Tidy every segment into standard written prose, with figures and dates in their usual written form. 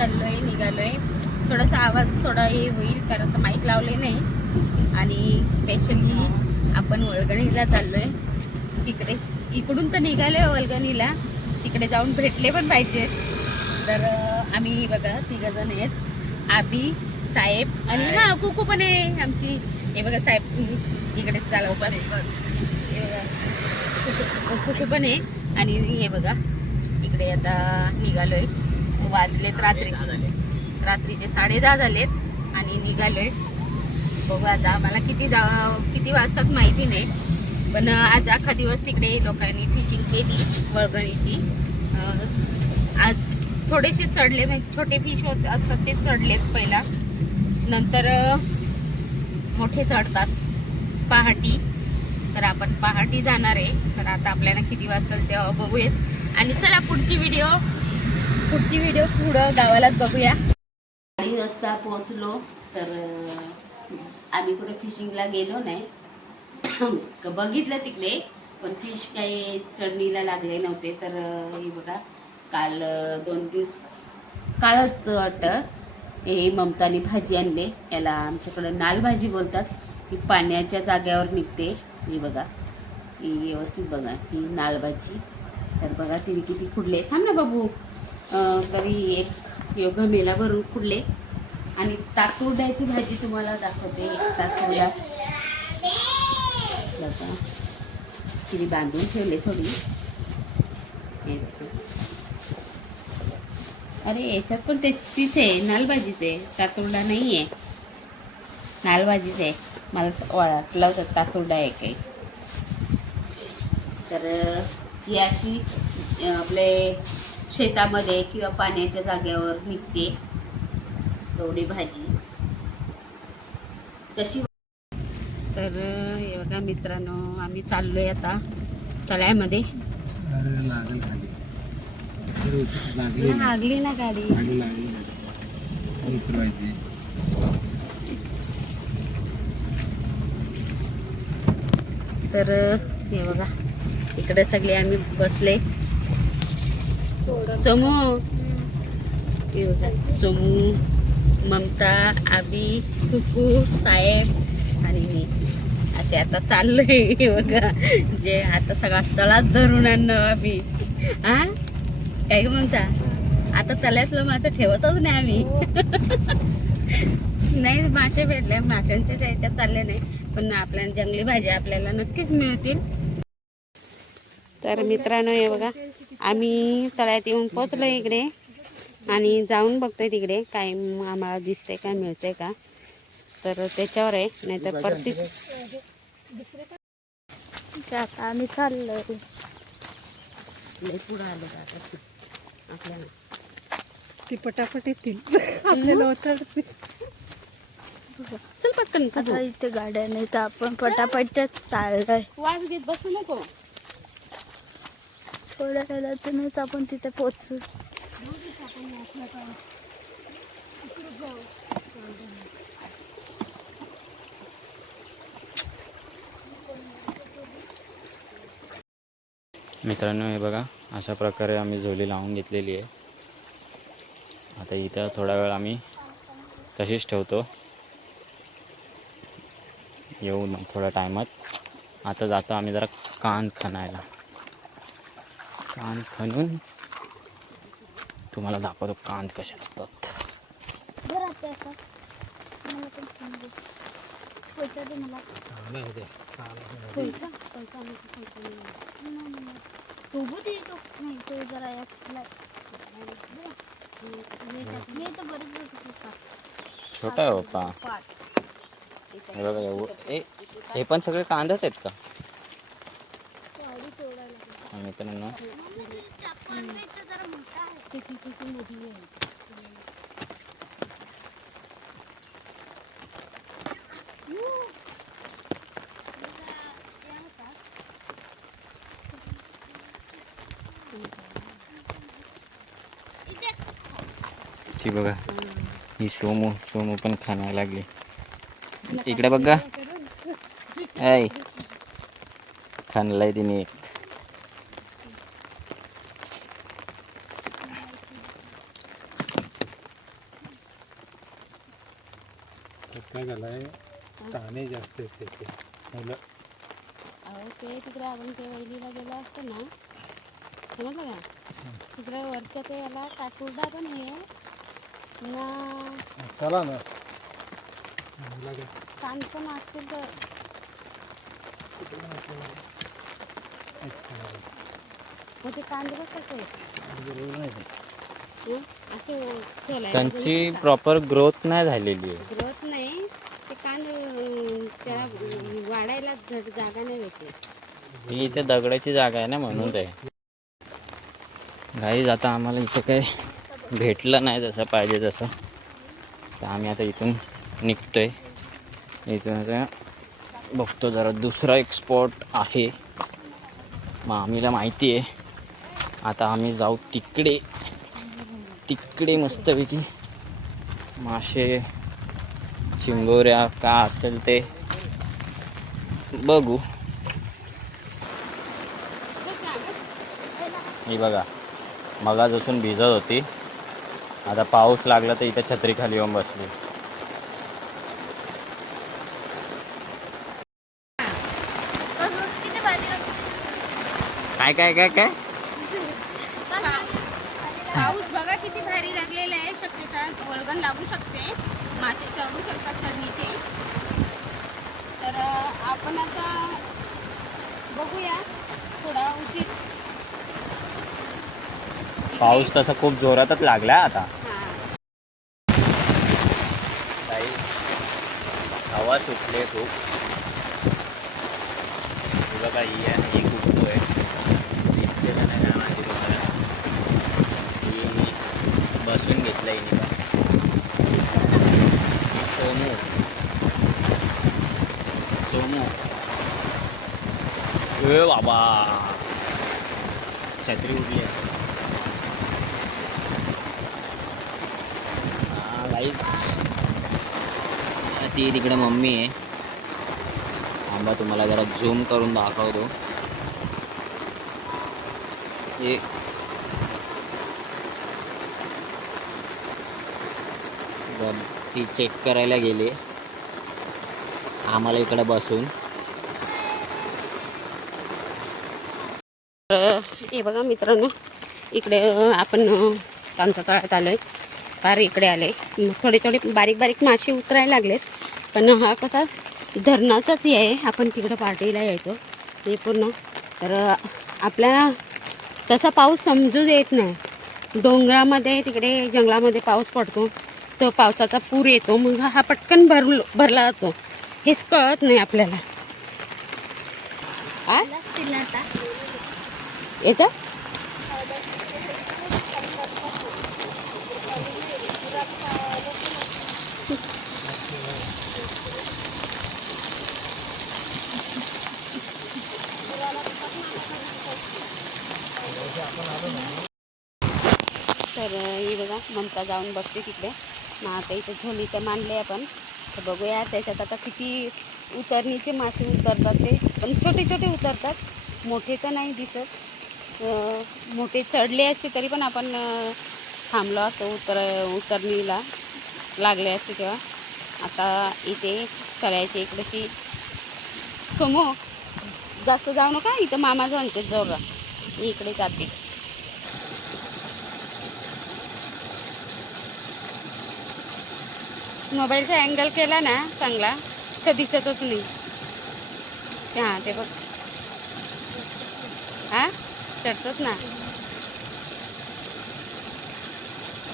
चाललोय, निघालोय. थोडासा आवाज थोडा हे होईल कारण तर माईक लावले नाही. आणि स्पेशली आपण वळगणीला चाललोय. तिकडे इकडून तर निघालोय वळगणीला, तिकडे जाऊन भेटले पण पाहिजे. तर आम्ही बघा 3 जण आहेत, आबी, साहेब आणि हा कुकू पण आहे आमची. हे बघा साहेब इकडे चालवतात, कुकू पण आहे. आणि हे बघा इकडे आता निघालोय. वाजलेत रात्रीचे 10:30 झालेत आणि निघालोय. बघू आता आम्हाला किती वाजतात माहिती नाही, पण आज अख्खा दिवस तिकडे लोकांनी फिशिंग केली वळगणीची. आज थोडेसे चढले, म्हणजे छोटे फिश असतात ते चढलेत पहिला, नंतर मोठे चढतात पहाटी. तर आपण पहाटी जाणार आहे. तर आता आपल्याला किती वाजता तेव्हा बघूयात. आणि चला पुढची व्हिडिओ पुढं गावालाच बघूया. 2 वाजता पोहोचलो. तर आम्ही कुठे फिशिंगला गेलो नाही, बघितलं तिकडे, पण फिश काही चढणीला लागले नव्हते. तर हे बघा काल 2 दिवस कालच वाटतं हे ममतानी भाजी आणले. याला आमच्याकडे नाल भाजी बोलतात. ही पाण्याच्या जाग्यावर निघते. ही बघा, ही व्यवस्थित बघा, ही नाल भाजी. तर बघा तिने किती खुडले. थांब ना बाबू. तरी एक योगा मेला भरून खुडले. आणि तातुर्ड्याची भाजी तुम्हाला दाखवते. तातुर्डा बघा तिने बांधून ठेवले थोडी. हे बघा, अरे याच्यात पण तीच आहे, नालभाजीच आहे, तातुर्डा नाही आहे, नालभाजीच आहे. मला वाटलं होतं तातुर्डा आहे काही. तर ही अशी आपले शेतामध्ये किंवा पाण्याच्या जाग्यावर निघते एवढी भाजी. कशी. तर हे बघा मित्रांनो, आम्ही चाललोय आता चळ्यामध्ये. लागली ना गाडी. तर हे बघा इकडे सगळे आम्ही बसले. समू, हे बघा समू, ममता, आबी, कुकू, साहेब आणि मी असे आता चाललोय. हे बघा जे आता सगळा तळात धरून आणणं आम्ही. हा काय ग ममता, आता तळ्यातलं मासे ठेवतच नाही आम्ही. नाही मासे भेटले, माशांचे त्याच्यात चालले नाही, पण आपल्याला जंगली भाज्या आपल्याला नक्कीच मिळतील. तर मित्रांनो हे बघा आम्ही तळ्यात येऊन पोचलो इकडे आणि जाऊन बघतोय तिकडे काय आम्हाला दिसतंय का, मिळतंय का. तर त्याच्यावर आहे, नाहीतर परती आता आम्ही चाललोय. पुढं आलो का आपल्याला ती पटापट येतील आपल्याला उतरते. चल पटकन. आता इथे गाड्या नाही तर आपण पटापटच चाललोय. वाज घेत बसू नको. थोड्या वेळातूनच आपण तिथे पोहोचू. मित्रांनो हे बघा अशा प्रकारे आम्ही झोली लावून घेतलेली आहे. आता इथं थोडा वेळ आम्ही तशीच ठेवतो. येऊ मग थोड्या टायमात. आता जातो आम्ही जरा कान खणायला. कान खणून तुम्हाला दाखवतो कान कसे असतात. छोटा आहे बाप्पा. हे बघा एवढं हे पण सगळे कांदाच आहेत का मित्रांनो. ती बघा ही सोमू पण खायला लागली. इकडे बघा ऐ खाणलाय तिने एक. काय झालंय ताणे जास्त आहेत त्याचे मुलं. अहो ते तिकडे आपण ते वैलीला गेलो असतो ना, समजलं का, तिकडे वरच्या ते याला काटुर्डा पण आहे ना, चला ना मुलं काय कान पण असतील तर मग ते कांदे बघ कसे आहेत. असे सोलायला त्यांची प्रॉपर ग्रोथ नाही झालेली आहे. ग्रोथ नाही, ते कांदे त्याला वाढायला जागा नाही भेटली. ही इथे दगडाची जागा आहे ना, म्हणून ते गाईज. आता आम्हाला इथे काही भेटलं नाही जसं पाहिजे तसं, तर आम्ही आता इथून निघतोय. इथून आता बघतो जरा दुसरा एक स्पॉट आहे, मग आम्हाला माहिती आहे. आता आम्ही जाऊ तिकडे. तिकडे मस्तपैकी मासे, चिंबोऱ्या का असेल ते बघू. ही बघा, मगापासून भिजत होती, आता पाऊस लागला तर इथे छत्री खाली येऊन बसली. काय काय काय काय पाऊस बघा किती भारी लागलेला आहे. शक्यता वळगण लागू शकते, मासे चढू शकतात चढणीचे. तर आपण आता बघूया थोडा उशीर. पाऊस तसा खूप जोरातच लागला आता. काही हवा सुटले खूप. बघा ही आहे, ही कुठतो आहे, दिसते का नाही काय माहिती तुम्हाला. ही बसून घेतलं हिने का. सोमू सोमू ए बाबा, छत्री उडली आहे. ती तिकडे मम्मी आहे. आंबा तुम्हाला जरा झूम करून दाखवतो. हे ती चेक करायला गेली, आम्हाला इकडे बसून. हे बघा मित्रांनो, इकडे आपण आमच्या तळ्यात आलोय. फार इकडे आले, थोडे थोडे बारीक बारीक मासे उतरायला लागलेत. पण हा कसा धरणाचाच हे आहे, आपण तिकडं पार्टीला यायचो हे पूर्ण. तर आपल्याला तसा पाऊस समजू येत नाही. डोंगरामध्ये तिकडे जंगलामध्ये पाऊस पडतो, तो पावसाचा पूर येतो, मग हा पटकन भरला जातो, हेच कळत नाही आपल्याला. येतं तर ही बघा ममता जाऊन बघते तिकडे. मग आता इथे झोली तर मांडले आपण, तर बघूया त्याच्यात आता किती उतरणीचे मासे उतरतात ते. पण छोटे छोटे उतरतात, मोठे तर नाही दिसत. मोठे चढले असते तरी पण आपण थांबलो असतो उतरणीला लागले असते तेव्हा. आता इथे करायचे इकडेशी समो जास्त जाऊ नका, इथं मामाचं म्हणते जोर इकडे जाते. मोबाईलचा अँगल केला ना चांगला तर दिसतच नाही. हां ते बघ, हां चढतोच ना,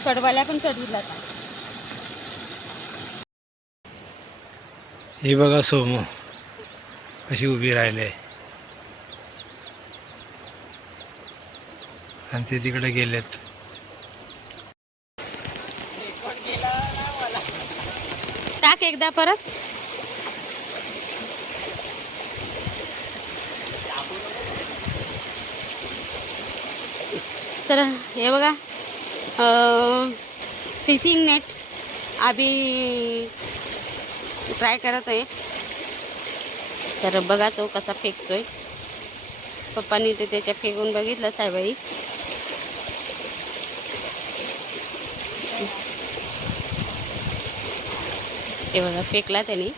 कडवाल्या पण चढू जातात. हे बघा सोमू कशी उभी राहिले आणि ते तिकडे गेलेत. टाक एकदा परत. तर हे बघा फिशिंग नेट आम्ही ट्राय करत आहे. तर बघा तो कसा फेकतोय. पप्पांनी ते त्याच्या फेकून बघितलं साहेबाई. ते बघा फेकला त्याने